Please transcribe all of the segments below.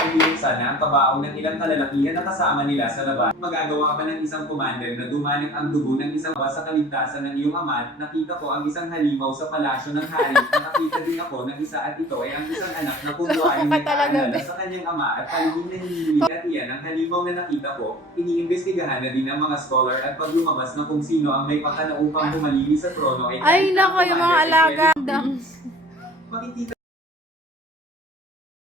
ay binuksan na ang kabaong ng ilang kalalakihan na kasama nila sa labas. Magagawa pa ng isang commander na dumanik ang dugo ng isang baba sa kaligtasan ng iyong ama. Nakita ko ang isang halimaw sa palasyo ng hari. Nakakita din ako ng isa at ito ay ang isang anak na kunwaring nag-aalala sa kanyang ama at palihim na hinihili at iyan ang halimaw na nakita ko. Iniimbestigahan na din ang mga scholar at pag lumabas na kung sino ang may pakana upang humalili sa trono Ay, nako, yung mga alaga. Makikita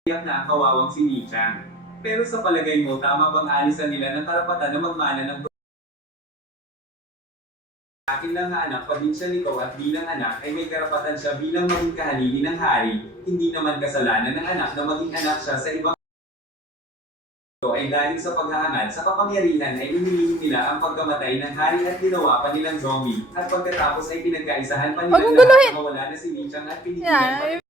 na ang kawawang si Nichan. Pero sa palagay mo, tama bang alisan nila ng karapatan na magmana ng akin lang na anak pa din siya nito at bilang anak ay may karapatan siya bilang maging kahalili ng hari. Hindi naman kasalanan ng anak na maging anak siya sa ibang ito ay dahil sa paghahangad sa kapangyarihan ay inilihim nila ang pagkamatay ng hari at ginawa pa nilang zombie. At pagkatapos ay pinagkaisahan pa nilang lahat na mawala na si Nichan at pinigilan pa.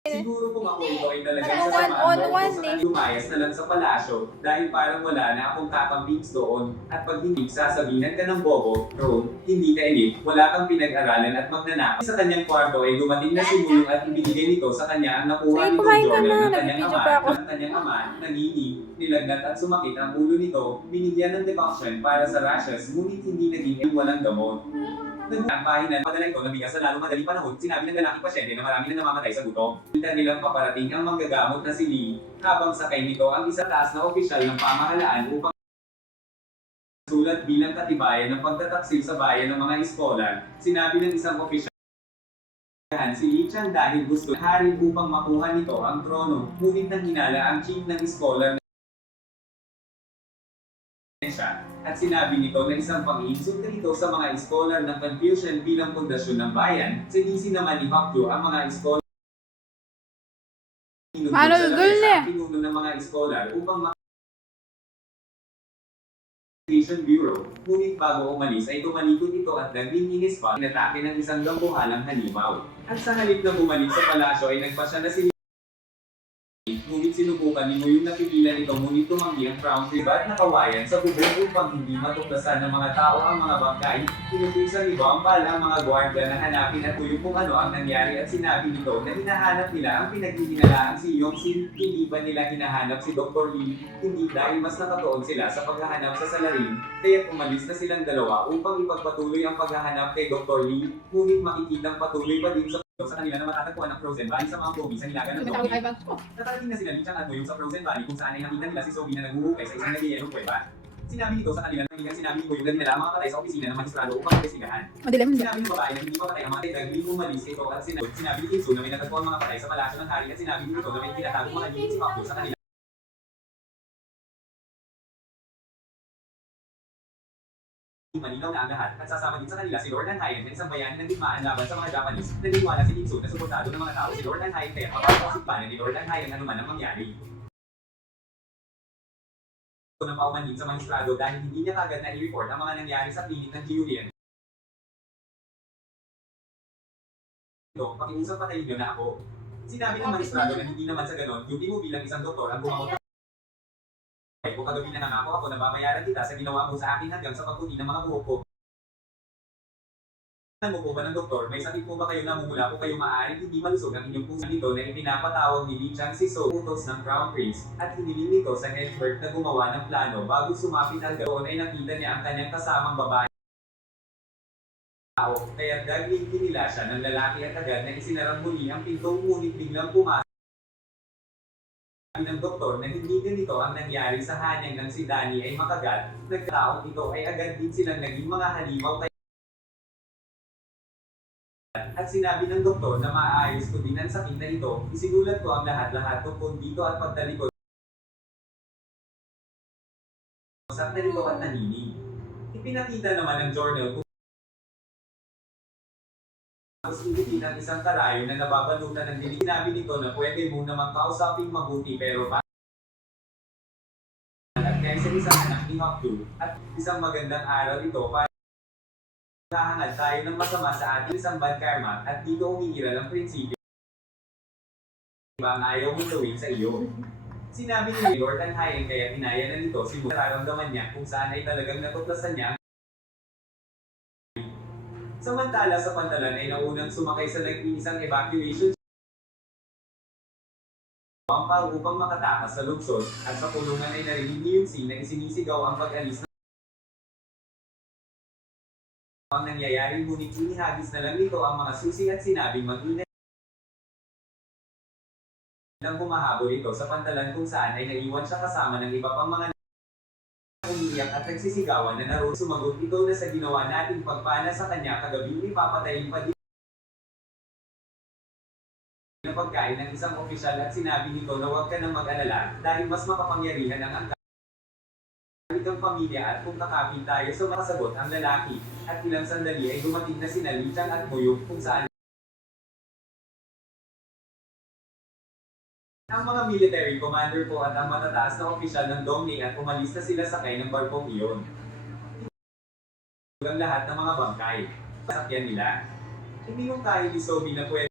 Siguro kung ako ito ay talagang sasamaan mo kung saan lumayas na lang sa palasyo dahil parang wala na akong tatampings doon at pag hindi sasabihan ka ng bobo, Ron, hindi ka elite, wala kang pinag-aralan at magnanakaw. Sa kanyang kwarto ay dumating na si Mulong at ibinigay nito sa kanya ang nakuha nitong journal ng kanyang ama, nanginig, nilagnat at sumakit ang ulo nito, binigyan ng decoction para sa rashes ngunit hindi naging walang gamot. Ang pahinan, padala ito na bigas sa lalong madaling panahon, sinabi ng lalaking pasyente na marami na namamatay sa gutom. Hinta nilang paparating ang manggagamot na si Lee, habang sakay nito ang isa taas na opisyal ng pamahalaan upang sulat bilang katibayan ng pagtataksil sa bayan ng mga iskolar. Sinabi ng isang opisyal si Lee Chan dahil gusto ng hari upang makuha nito ang trono, ngunit nang hinala ang chief ng iskolar at sinabi nito na isang pang-iinsulta ito sa mga iskolar ng Confucian bilang pundasyon ng bayan. Sinisi naman ni Hokju ang mga iskolar pinuno ng mga iskolar upang Bureau. Ngunit bago umalis ay tumalikod ito at naging inis pa, inatake ng isang gambuhalang halimaw. At sa halip na bumalik sa palasyo ay nagpasya na si ngunit sinubukan ni Mo yung napigilan ito ngunit tumanggi ang Crown Prince at nakawayan sa bubong upang hindi matuklasan ng mga tao ang mga bangkay. Tinutusan ni Bombal ang mga gwardiya na hanapin at tuyong kung ano ang nangyari at sinabi nito na hinahanap nila ang pinaghihinalaan si Yongsin. Hindi ba nila hinahanap si Dr. Lee? Hindi dahil mas nakatuon sila sa paghahanap sa salarin, kaya umalis na silang dalawa upang ipagpatuloy ang paghahanap kay Dr. Lee. Ngunit makikitang patuloy pa din sa kanila na matatagpuan ang Frozen Valley sa mga pogi sa nilaga ng Donkey. Nakarating na sila Lichan at Moyong sa Frozen Valley kung saan ay nakita nila si Sophie na naghuhukay sa isang nagyayelong kuweba. Sinabi nito sa kanila na kanilang sinabi ni Moyong na dinala ang mga patay sa opisina ng magistrado upang investigahan. Sinabi ng babae na hindi pa patay ang mga taytag, hindi umalis ito at sinabi ni Kinsu na may natagpuan mga patay sa palasyo ng hari at sinabi nito na may tinatagong mga limit si Hokju sa kanila. Malinaw na ang lahat at sasama din sa kanila si Lord Anhayan na isang bayani ng digmaan laban sa mga Japanese. Naniniwala si Kinsu na suportado ng mga tao si Lord Anhayan kaya mapapasipanan ni Lord Anhayan anuman ang mangyari. Na paumanhin sa magistrado dahil hindi niya kagad na i-report ang mga nangyari sa klinik ng Julian. Pakiusap patayin niyo na ako. Sinabi ng magistrado na hindi naman sa ganon, duty mo bilang isang doktor ang gumamot kung kagabi na nangako ako na babayaran kita sa ginawa mo sa akin hanggang sa pagputi ng mga buhok ko. Alam mo po ba ng doktor, may sakit po ba kayo na mumula po kayo maaaring hindi malusog ang inyong puso nito na ipinapatawag ni Lee Chang si So utos ng Crown Prince at hiniling nito sa expert na gumawa ng plano bago sumapit ang doon ay nakita niya ang kanyang kasamang babae. Kaya dagling kinila siya ng lalaki at agad na isinarang muli ang pinto ngunit biglang pumasok ng doktor na hindi ganito ang nangyari sa hanyang ng si Danny ay makagat. Nagkataon ito ay agad din silang naging mga halimaw at sinabi ng doktor na maayos ko din ang sakit na ito. Isinulat ko ang lahat-lahat tungkol dito at pagtalikod sa nalito at naninig. Ipinakita naman ng journal kung tapos initin ang isang karayo na nababalutan ng dilig. Sinabi nito na pwede mo namang kausaping mabuti pero at kaya sa isang anak ni Hokju at isang magandang araw ito para nahangad tayo ng masama sa ating isang bad karma at dito umiiral ang prinsipyo ang ayaw mong gawin sa iyo. Sinabi ni Lord Anhayan kaya inaya na nito si nararamdaman niya kung saan ay talagang natuklasan niya. Samantala sa pantalan ay naunang sumakay sa nag-iisang evacuation ang pao upang makatakas sa lungsod, at sa kulungan ay narinig ni Yunsi na isinisigaw ang pag-alis ang nangyayari, ngunit inihagis na lang nito ang mga susi at sinabing mag-ingat nang humahabol ito sa pantalan kung saan ay naiwan siya kasama ng iba pang mga umiiyak at nagsisigawan na naroon. Sumagot ito na sa ginawa nating pagpana sa kanya kagabi, ipapatayin pa din ng pagkain ng isang opisyal at sinabi nito na huwag ka nang mag-alala dahil mas makapangyarihan ang ang pamilya at kung kakapin tayo sa makasagot ang lalaki, at ilang sandali ay dumating na sina Li Chang at Muyuk kung saan ang mga military commander po at ang matataas na opisyal ng Dongning at umalis na sila sakay ng barkong iyon. Ang lahat ng mga bangkay, sasakyan nila, hindi yung kahit isobi na pwede